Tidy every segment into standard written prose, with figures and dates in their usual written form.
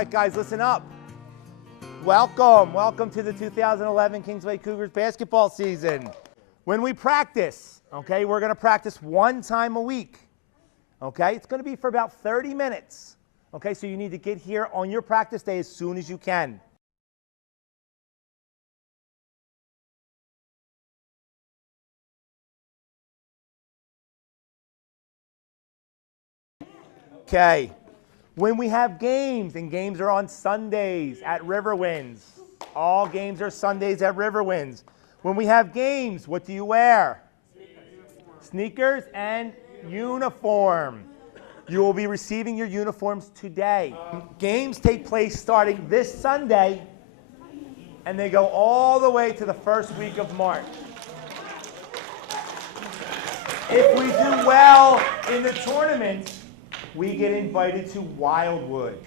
right, guys, listen up. Welcome to the 2011 Kingsway Cougars basketball season. When we practice, okay, we're going to practice one time a week. Okay, it's going to be for about 30 minutes. Okay, so you need to get here on your practice day as soon as you can. Okay, when we have games, and games are on Sundays at Riverwinds. All games are Sundays at Riverwinds. When we have games, what do you wear? Sneakers and uniform. You will be receiving your uniforms today. Games take place starting this Sunday, and they go all the way to the first week of March. If we do well in the tournament, we get invited to Wildwood.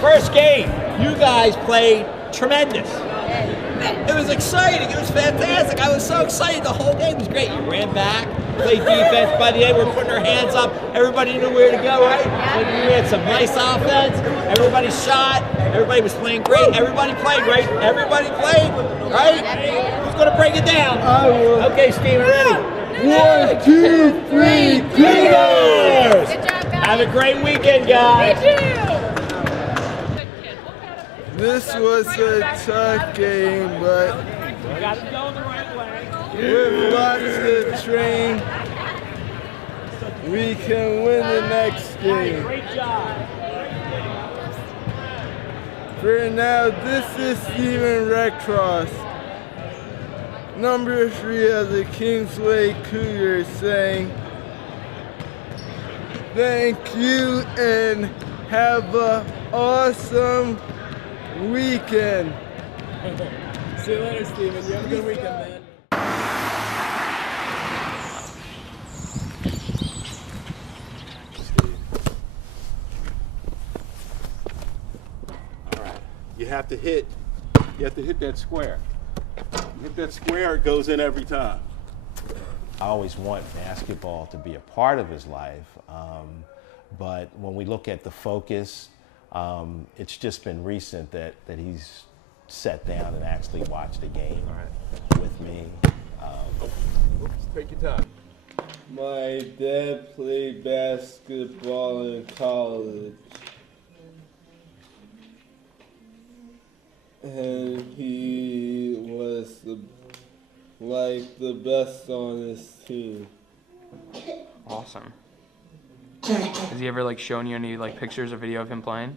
First game, you guys played tremendous. It was exciting. It was fantastic. I was so excited. The whole game was great. You ran back, played defense. By the end, we're putting our hands up. Everybody knew where to go, right? We had some nice offense. Everybody shot. Everybody was playing great. Everybody played, right? Everybody played, right? Who's going to break it down? I will. Okay, Steve, ready? 1, 2, 3, Cougars! Have a great weekend, guys. Me too. This was a tough game, but with lots of train, we can win the next game. Great job. For now, this is Steven Redcross, number 3 of the Kingsway Cougars, saying thank you and have an awesome weekend. See you later, Steven. You have a good weekend, man. All right. You have to hit that square. You hit that square, it goes in every time. I always want basketball to be a part of his life, but when we look at the focus, it's just been recent that he's sat down and actually watched a game with me. Take your time. My dad played basketball in college, and he was the best on his team. Awesome. Has he ever shown you any pictures or video of him playing?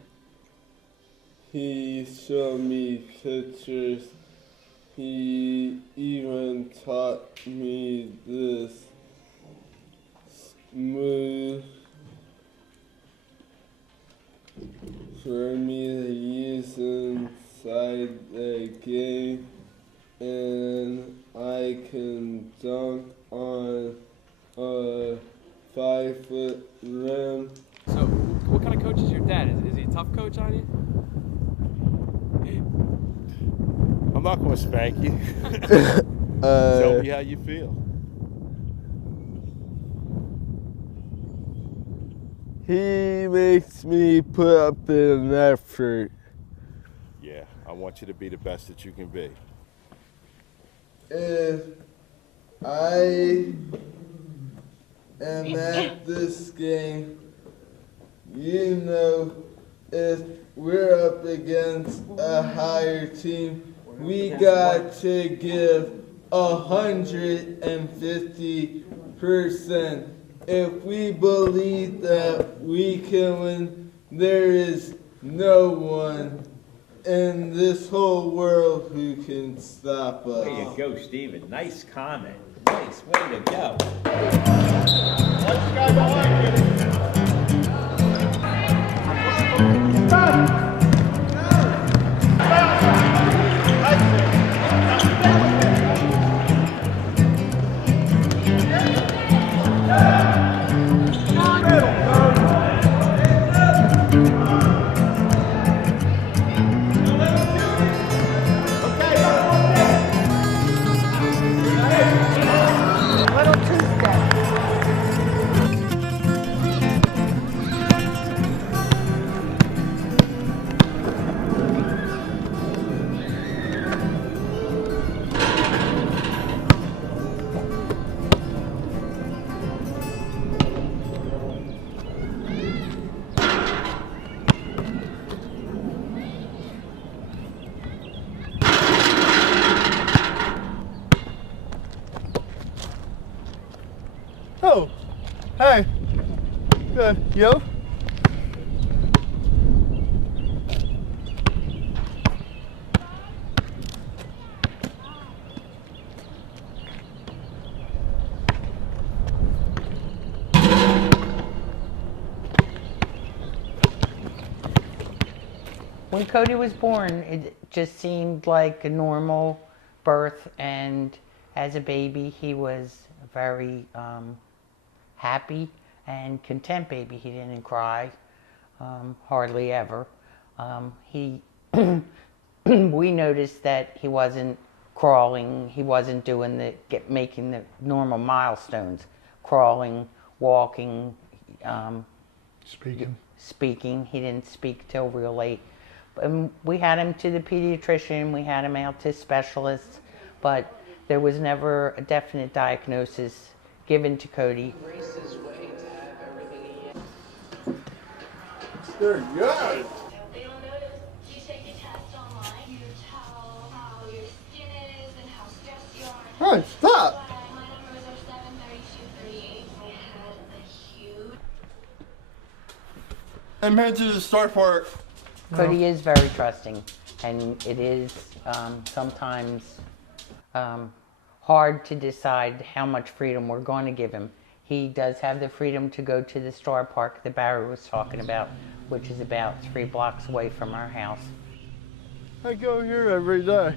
He showed me pictures. He even taught me this move for me to use inside the game, and I can dunk on a 5-foot rim. So, what kind of coach is your dad? Is he a tough coach on you? I'm not going to spank you. Tell me how you feel. He makes me put up an effort. Yeah, I want you to be the best that you can be. If I am at this game, if we're up against a higher team, we got to give 150%. if we believe that we can win, there is no one in this whole world who can stop us. There you go, Steven. Nice comment. Nice way to go. Oh, hey. Good. You? When Cody was born, it just seemed like a normal birth, and as a baby, he was very happy and content baby. He didn't cry, hardly ever. We noticed that he wasn't crawling, he wasn't doing making the normal milestones, crawling, walking, speaking. He didn't speak till real late. We had him to the pediatrician, we had him out to specialists, but there was never a definite diagnosis given to Cody. They're good. Hey, stop! I'm headed to the Star Park. Cody is very trusting, and it is sometimes hard to decide how much freedom we're going to give him. He does have the freedom to go to the Star Park that Barry was talking about, which is about 3 blocks away from our house. I go here every day.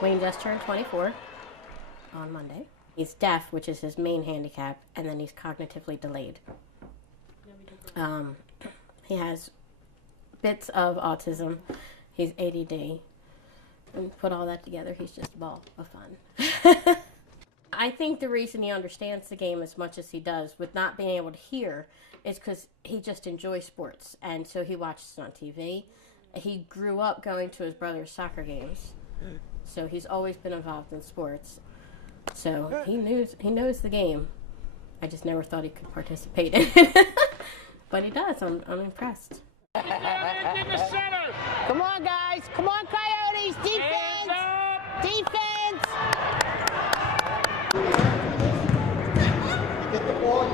Wayne just turned 24 on Monday. He's deaf, which is his main handicap, and then he's cognitively delayed. He has bits of autism. He's ADD. And put all that together, he's just a ball of fun. I think the reason he understands the game as much as he does with not being able to hear is because he just enjoys sports, and so he watches it on TV. He grew up going to his brother's soccer games. So he's always been involved in sports. So he knows the game. I just never thought he could participate in it. But he does. I'm impressed. Come on, guys. Come on, Coyotes. Defense. Defense. Get the ball.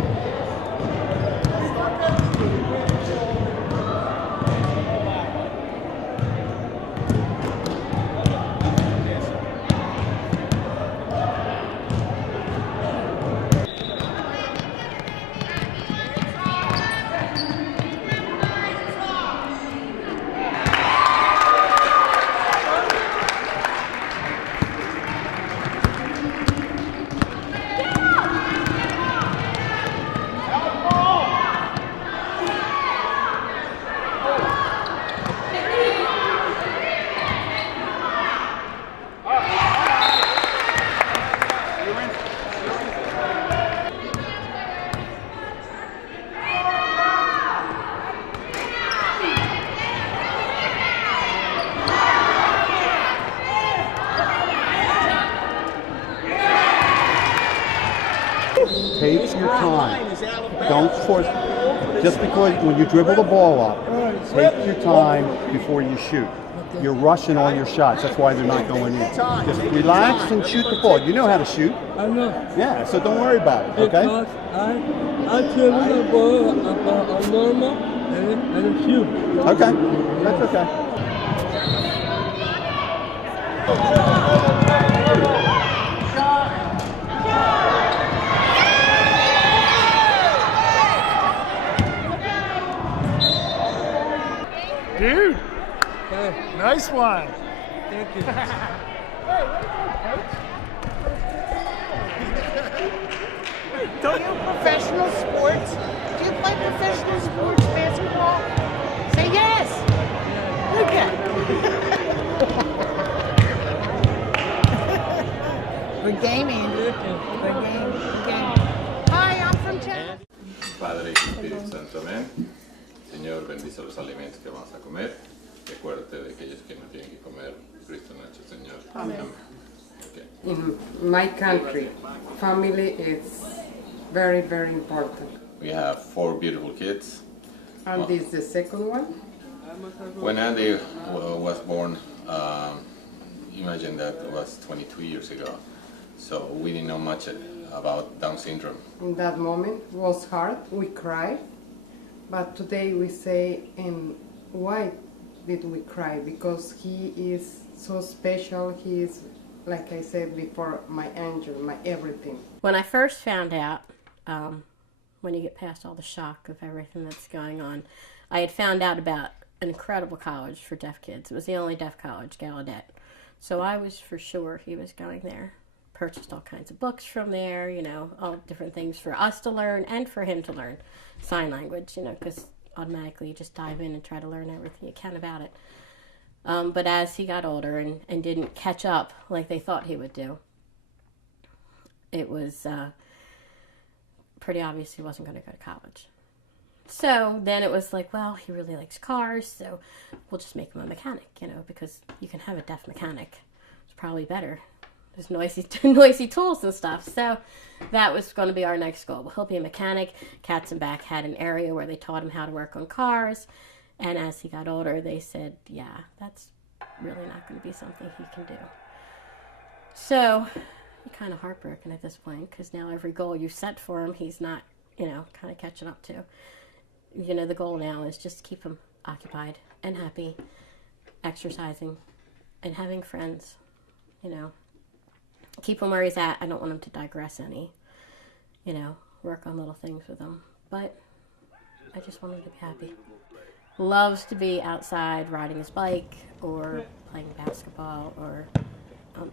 Take your time. Don't force. Just because when you dribble the ball up, take your time before you shoot. You're rushing all your shots. That's why they're not going in. Just relax and shoot the ball. You know how to shoot. I know. Yeah, so don't worry about it, okay? Because I dribble the ball about a normal and shoot. Okay, that's okay. Dude, nice one. Thank you. Don't you professional sports? Do you play professional sports basketball? Say yes. Okay. Good game, Andrew. Good game. Good game. Hi, I'm from China. Padre y Espíritu Santo, amén. Señor, bendice los alimentos que vamos a comer. Recuérdate de aquellos que no tienen que comer. Cristo nuestro Señor. Amén. Okay. In my country, family is very, very important. We have 4 beautiful kids. And this is the second one? When Andy was born, imagine that it was 22 years ago. So we didn't know much about Down syndrome. In that moment was hard, we cried. But today we say, and why did we cry? Because he is so special. He is, like I said before, my angel, my everything. When I first found out, when you get past all the shock of everything that's going on, I had found out about an incredible college for deaf kids. It was the only deaf college, Gallaudet. So I was for sure he was going there. Purchased all kinds of books from there, you know, all different things for us to learn and for him to learn. Sign language, you know, because automatically you just dive in and try to learn everything you can about it. But as he got older and didn't catch up like they thought he would do, it was pretty obvious he wasn't going to go to college. So then it was like, well, he really likes cars, so we'll just make him a mechanic, you know, because you can have a deaf mechanic. It's probably better. There's noisy tools and stuff. So that was going to be our next goal. He'll be a mechanic. Cats and Back had an area where they taught him how to work on cars. And as he got older, they said, yeah, that's really not going to be something he can do. So you're kind of heartbroken at this point because now every goal you set for him, he's not, you know, kind of catching up to. You know, the goal now is just keep him occupied and happy, exercising and having friends, you know. Keep him where he's at. I don't want him to digress any, you know, work on little things with him. But I just want him to be happy. Loves to be outside riding his bike or playing basketball or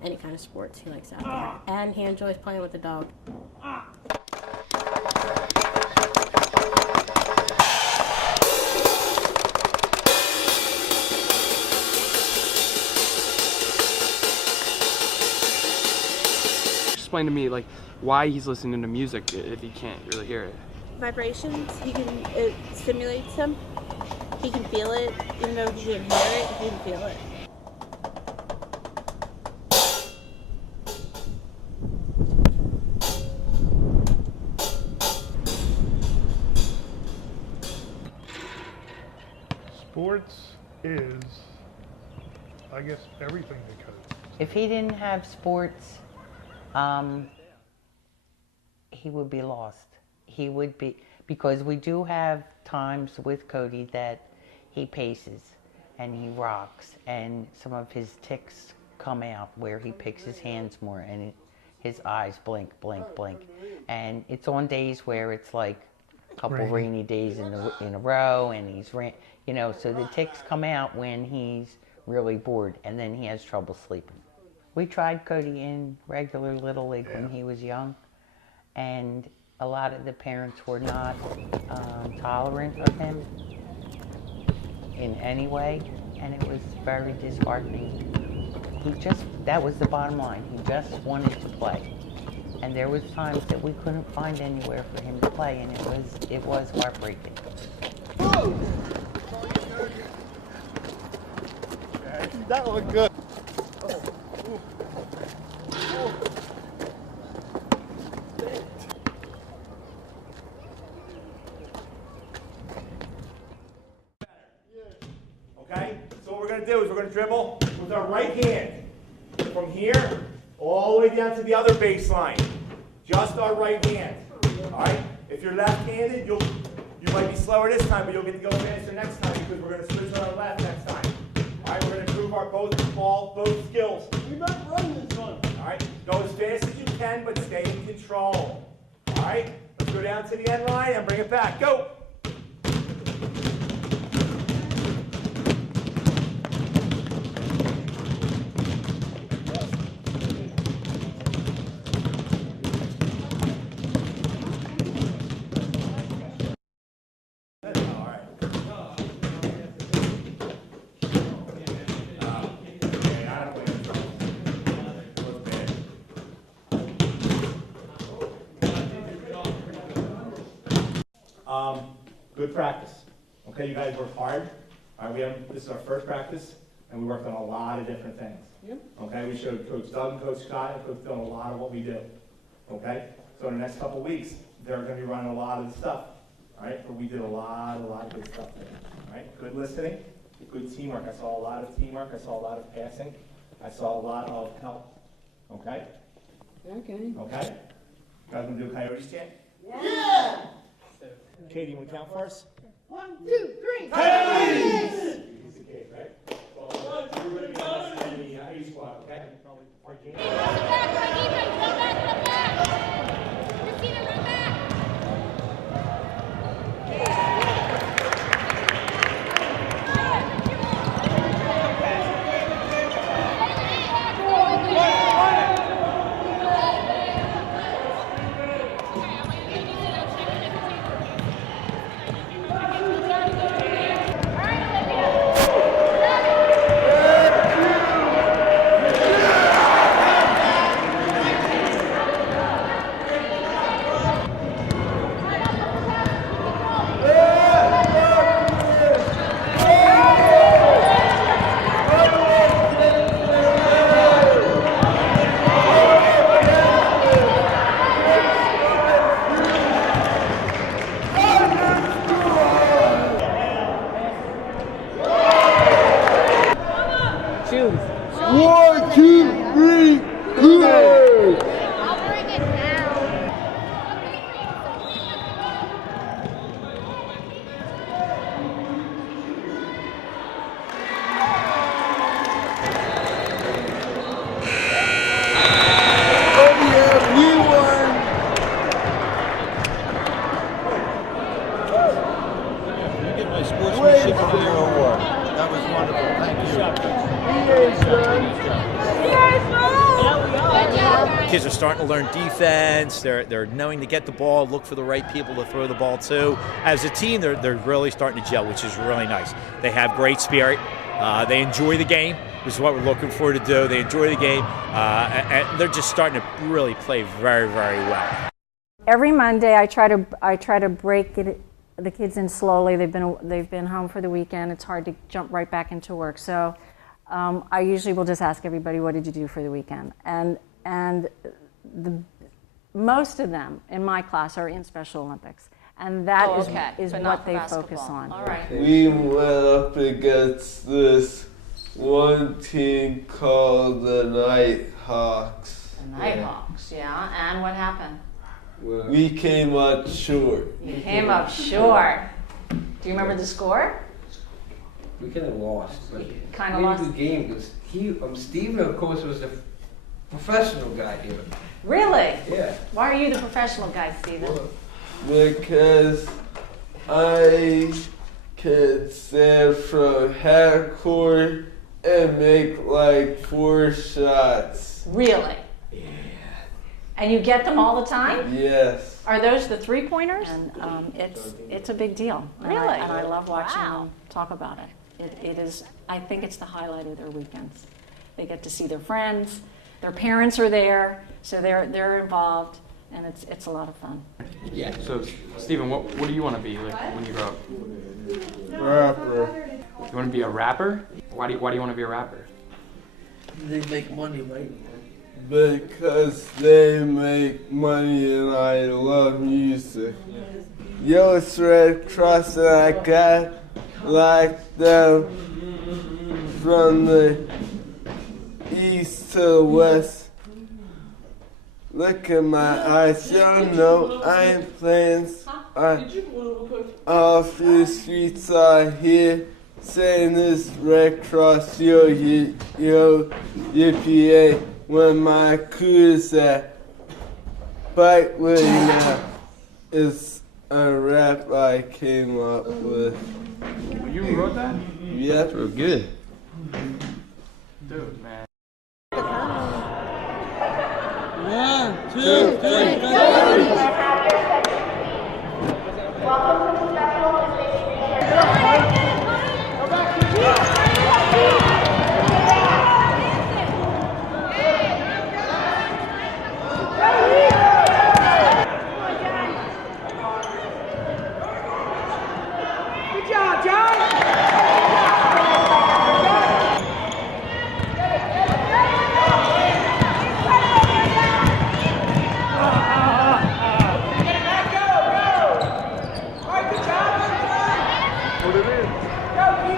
any kind of sports he likes out there. And he enjoys playing with the dog. Explain to me like why he's listening to music if he can't really hear it. Vibrations, it stimulates him. He can feel it, even though he can't hear it, he can feel it. Sports is, I guess, everything to Cody. If he didn't have sports, he would be lost. He would be, because we do have times with Cody that he paces and he rocks and some of his tics come out where he picks his hands more and his eyes blink, blink, blink. And it's on days where it's like a couple rainy days in a row and he's, you know, so the tics come out when he's really bored and then he has trouble sleeping. We tried Cody in regular Little League when he was young, and a lot of the parents were not tolerant of him in any way, and it was very disheartening. That was the bottom line. He just wanted to play. And there was times that we couldn't find anywhere for him to play, and it was heartbreaking. That looked good. to do is we're going to dribble with our right hand from here all the way down to the other baseline. Just our right hand. All right? If you're left-handed, you might be slower this time, but you'll get to go faster next time because we're going to switch on our left next time. All right? We're going to improve our both skills. We might run this one. All right? Go as fast as you can, but stay in control. All right? Let's go down to the end line and bring it back. Go! Good practice. Okay, you guys worked hard. All right, this is our first practice, and we worked on a lot of different things. Yep. Okay, we showed Coach Doug and Coach Scott and Coach Phil a lot of what we do. Okay, so in the next couple of weeks, they're going to be running a lot of the stuff. All right, but we did a lot of good stuff there. All right, good listening, good teamwork. I saw a lot of teamwork. I saw a lot of passing. I saw a lot of help. Okay. Okay. Okay. You guys want to do a Coyotes chant? Yeah! Katie, you want to count for us? 1, 2, 3. Coyotes! Easy case, right? Well, everybody be honest in the A squad, okay? That was wonderful. Thank you. Kids are starting to learn defense. They're knowing to get the ball, look for the right people to throw the ball to. As a team, they're really starting to gel, which is really nice. They have great spirit. They enjoy the game, which is what we're looking for to do. They enjoy the game, and they're just starting to really play very, very well. Every Monday, I try to break the kids in slowly. They've been home for the weekend. It's hard to jump right back into work. So I usually will just ask everybody, what did you do for the weekend? And most of them in my class are in Special Olympics. And that is what they focus on. All right. We went up against this one team called the Nighthawks. The Nighthawks, yeah. And what happened? We came up short. You came up short. Do you remember the score? We kind of lost. Kind of lost. The game because Steven, of course, was the professional guy here. Really? Yeah. Why are you the professional guy, Steven? Because I can stand from half court and make like 4 shots. Really? Yeah. And you get them all the time? Yes. Are those the 3-pointers? And it's a big deal. Really? And I love watching them talk about it. It is. I think it's the highlight of their weekends. They get to see their friends. Their parents are there, so they're involved, and it's a lot of fun. Yeah. So, Steven, what do you want to be like when you grow up? Rapper. You want to be a rapper? Why do you want to be a rapper? They make money, right? Because they make money and I love music. Yo, it's Red Cross and I got like them from the east to west. Look at my eyes, y'all know I ain't playing. Off the streets I hear saying this Red Cross, yo, yippee, when my crew is at Fight with you now. It's a rap I came up with. You wrote that? Yep. Real good. Dude, man. 1, 2, 3,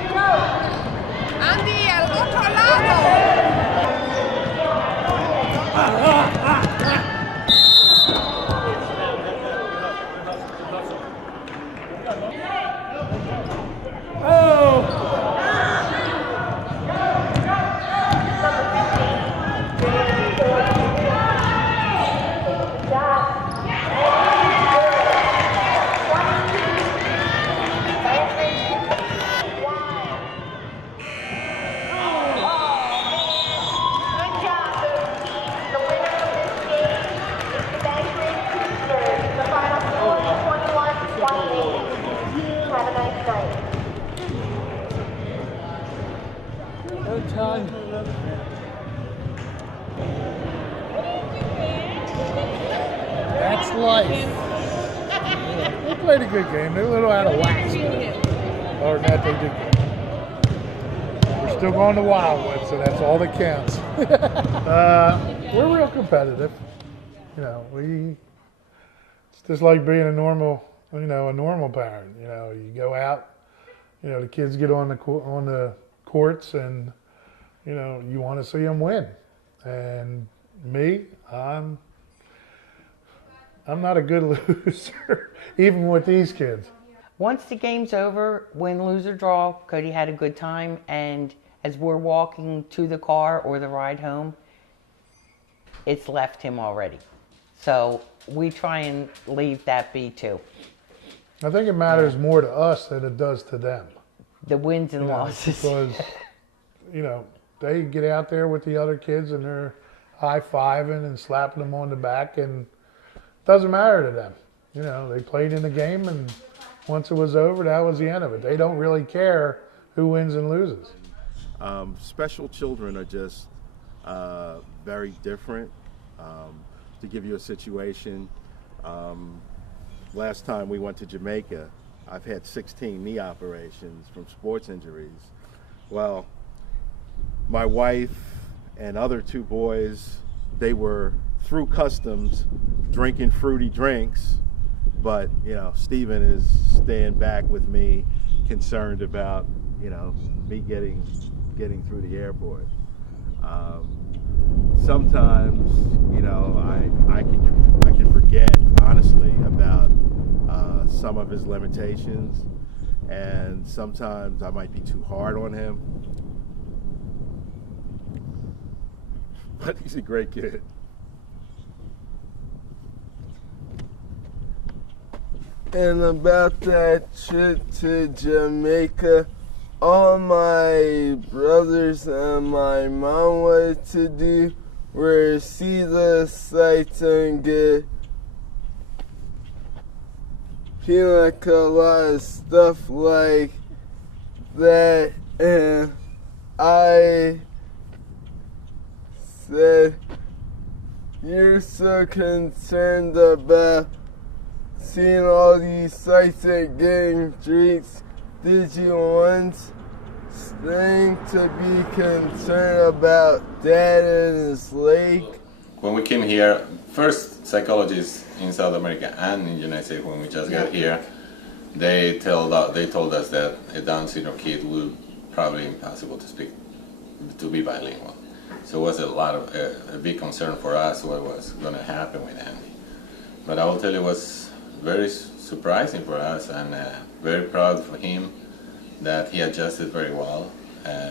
go! Andy, al otro lado. That's life. They played a good game. They're a little out of whack. Other than that, they did good. We're still going to Wildwood, so that's all that counts. We're real competitive. You know, it's just like being a normal parent. You know, you go out, you know, the kids get on the courts, and you know, you want to see them win. And me, I'm not a good loser, even with these kids. Once the game's over, win, lose, or draw, Cody had a good time, and as we're walking to the car or the ride home, it's left him already. So we try and leave that be too. I think it matters more to us than it does to them. The wins and losses. Because, you know, they get out there with the other kids and they're high-fiving and slapping them on the back, and it doesn't matter to them. You know, they played in the game, and once it was over, that was the end of it. They don't really care who wins and loses. Special children are just very different. To give you a situation, last time we went to Jamaica, I've had 16 knee operations from sports injuries. Well, my wife and other two boys, they were through customs drinking fruity drinks, but you know, Stephen is staying back with me, concerned about, you know, me getting through the airport. Sometimes, you know, I can forget honestly about some of his limitations, and sometimes I might be too hard on him. But he's a great kid. And about that trip to Jamaica, all my brothers and my mom wanted to do were see the sights and get pina colada, stuff like that. And I said, "You're so concerned about seeing all these sights and getting drinks. Did you want Sting to be concerned about Dad and his leg?" When we came here, first psychologists in South America and in the United States, when we just got here, they told us that a Down syndrome kid would probably impossible to speak to be bilingual. So it was a big concern for us what was going to happen with Andy. But I will tell you, it was very surprising for us, and very proud for him that he adjusted very well.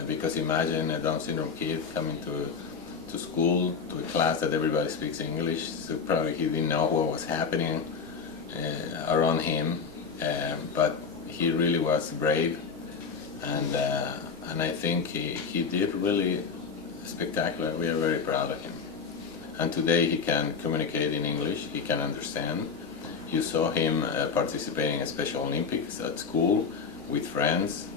Because imagine a Down syndrome kid coming to school, to a class that everybody speaks English, so probably he didn't know what was happening around him, but he really was brave, and I think he did really spectacular. We are very proud of him. And today he can communicate in English, he can understand. You saw him participating in Special Olympics at school with friends,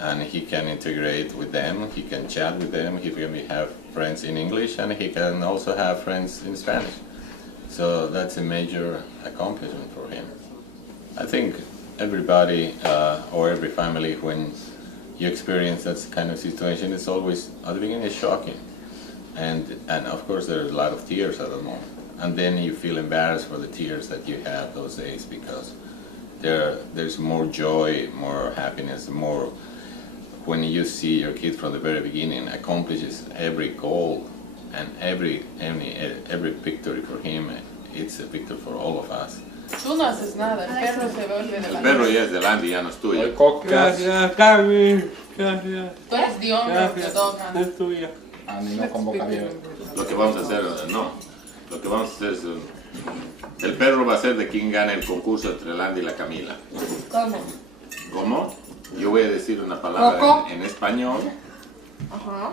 and he can integrate with them, he can chat with them, he can have friends in English, and he can also have friends in Spanish. So that's a major accomplishment for him. I think everybody or every family, when you experience that kind of situation, it's always, at the beginning, it's shocking. And of course there's a lot of tears at the moment. And then you feel embarrassed for the tears that you have those days, because there's more joy, more happiness, more when you see your kid from the very beginning accomplishes every goal, and every victory for him, it's a victory for all of us. Tú no haces nada, el perro se vuelve de El perro ya es del Andy, ya no es tuyo. Gracias, Carmen. Gracias. Tú eres the owner of the dog, Andy. Es tuya. Andy no convocaría. Lo que vamos a hacer, no. Lo que vamos a hacer es, el perro va a ser de quien gane el concurso entre el Andy y la Camila. ¿Cómo? ¿Cómo? Yo voy a decir una palabra en español, Ajá.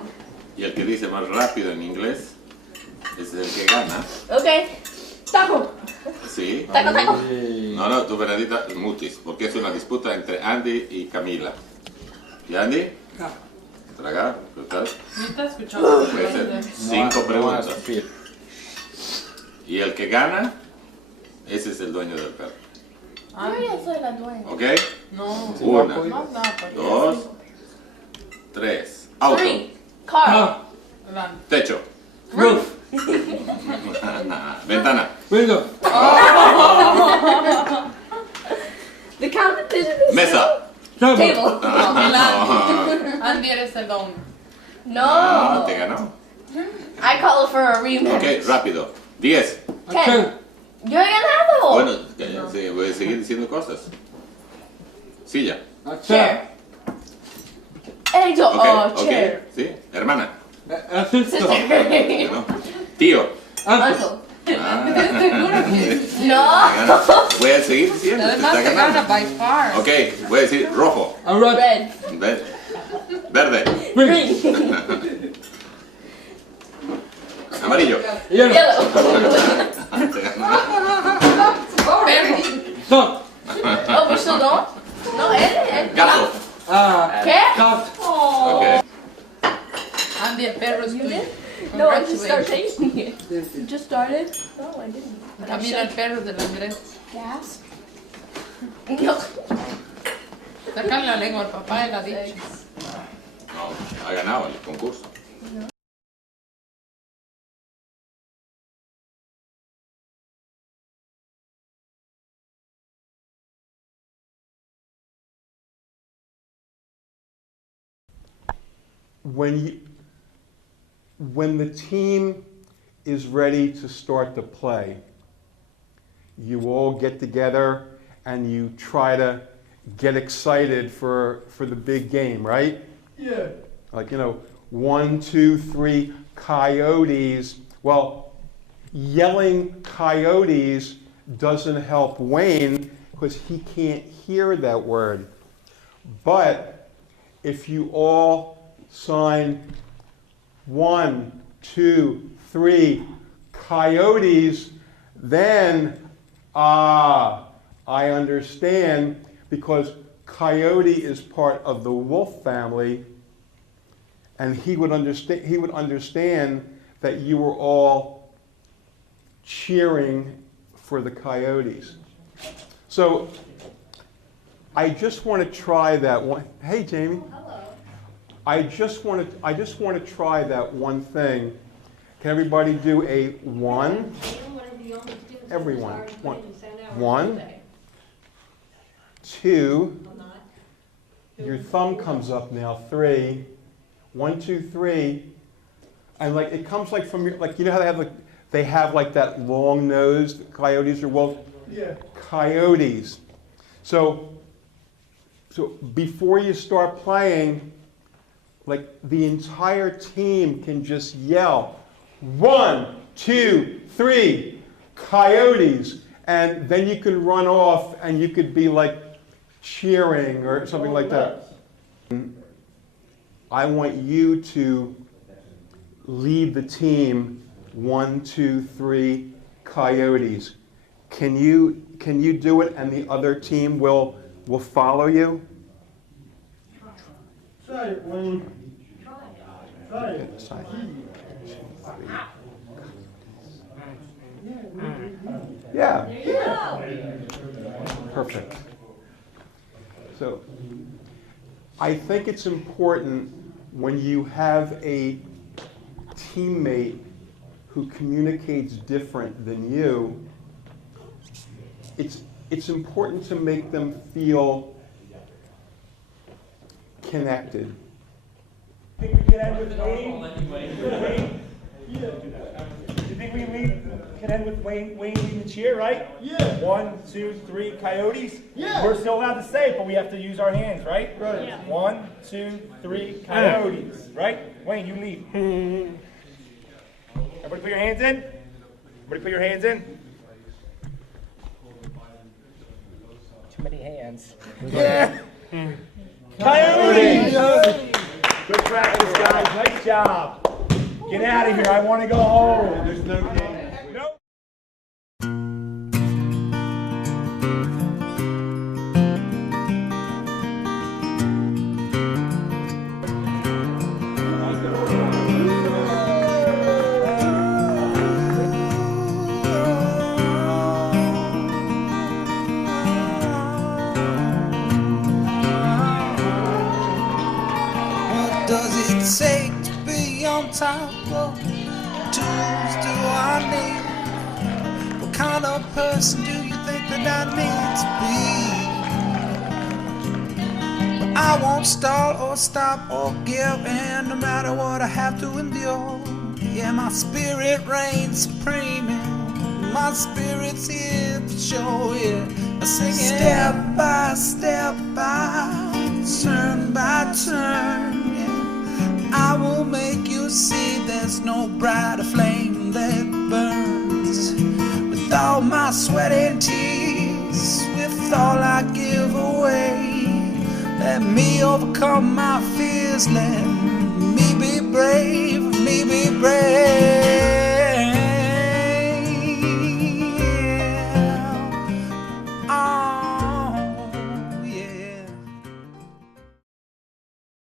y el que dice más rápido en inglés es el que gana. Ok. Taco. Sí. Taco, taco. No, tú, Bernadita, mutis, porque es una disputa entre Andy y Camila. ¿Y Andy? Tragar, ¿verdad? No está escuchando. Puede ser 5 preguntas. Y el que gana, ese es el dueño del perro. Yo ya soy la dueña. ¿Ok? No. 1, No, 2, 3. Auto. 3. Car. Techo. Roof. Ventana. Window. The competition is Mesa. table. Andy eres el owner. No. Te ganó. I call it for a rematch. Ok, rápido. 10. Okay. Yo he ganado. Bueno, sí, voy a seguir diciendo cosas. Silla. Chair. Yo, Ok, chair. sí. Hermana. Sister. Bueno. Tío. Uncle. Ah. No. Voy a seguir diciendo. Además te te está gana ganando. by far. Ok, voy a decir rojo. Red. Verde. Green. Amarillo. Yellow. Stop. Oh, we're still going? No, Gato. Cat. Oh. Ok. Andy, el perro es tuyo. No, I just started Congratulations. taking it. You just started? No, I didn't. Camila, el perro del Andrés. Gas? No. Sácale la lengua al papá, él ha dicho. No, ha ganado el concurso. When the team is ready to start to play, you all get together and you try to get excited for the big game, right? Yeah. Like, 1, 2, 3, coyotes. Well, yelling coyotes doesn't help Wayne because he can't hear that word. But if you all sign 1, 2, 3 coyotes, then I understand, because coyote is part of the wolf family, and he would understand that you were all cheering for the coyotes. So I just want to try that one. Hey, Jamie. Hello. I just want to try that one thing. Can everybody do a 1? Everyone. 1, 2. Your thumb comes up now. 3. 1, 2, 3, and like it comes like from your, like, you know how they have like that long nose, coyotes are, well, Yeah. coyotes. So before you start playing, like the entire team can just yell, 1, 2, 3, coyotes, and then you can run off and you could be like cheering or something like that. I want you to lead the team, 1, 2, 3, coyotes. Can you do it, and the other team will follow you? Try it, Wayne. Try it. Yeah. Perfect. So I think it's important when you have a teammate who communicates different than you, it's important to make them feel connected. Think we can end with Wayne? You think we can end with Wayne leading the cheer, right? Yeah. 1, 2, 3, coyotes? Yeah. We're still allowed to say it, but we have to use our hands, right? Right. Yeah. 1, 2, 3, coyotes, right? Wayne, you lead. Everybody put your hands in. Everybody put your hands in. Too many hands. Yeah. Coyotes! Good practice, guys. Nice job. Get out of here. I want to go home. There's no game. No. What does it take to be on top? What tools do I need? What kind of person do you think that I need to be? But I won't stall or stop or give in, no matter what I have to endure. Yeah, my spirit reigns supreme, and my spirit's here to show it. I'm singing step by step, turn by turn. I will make you see there's no brighter flame that burns. With all my sweat and tears, with all I give away, let me overcome my fears, let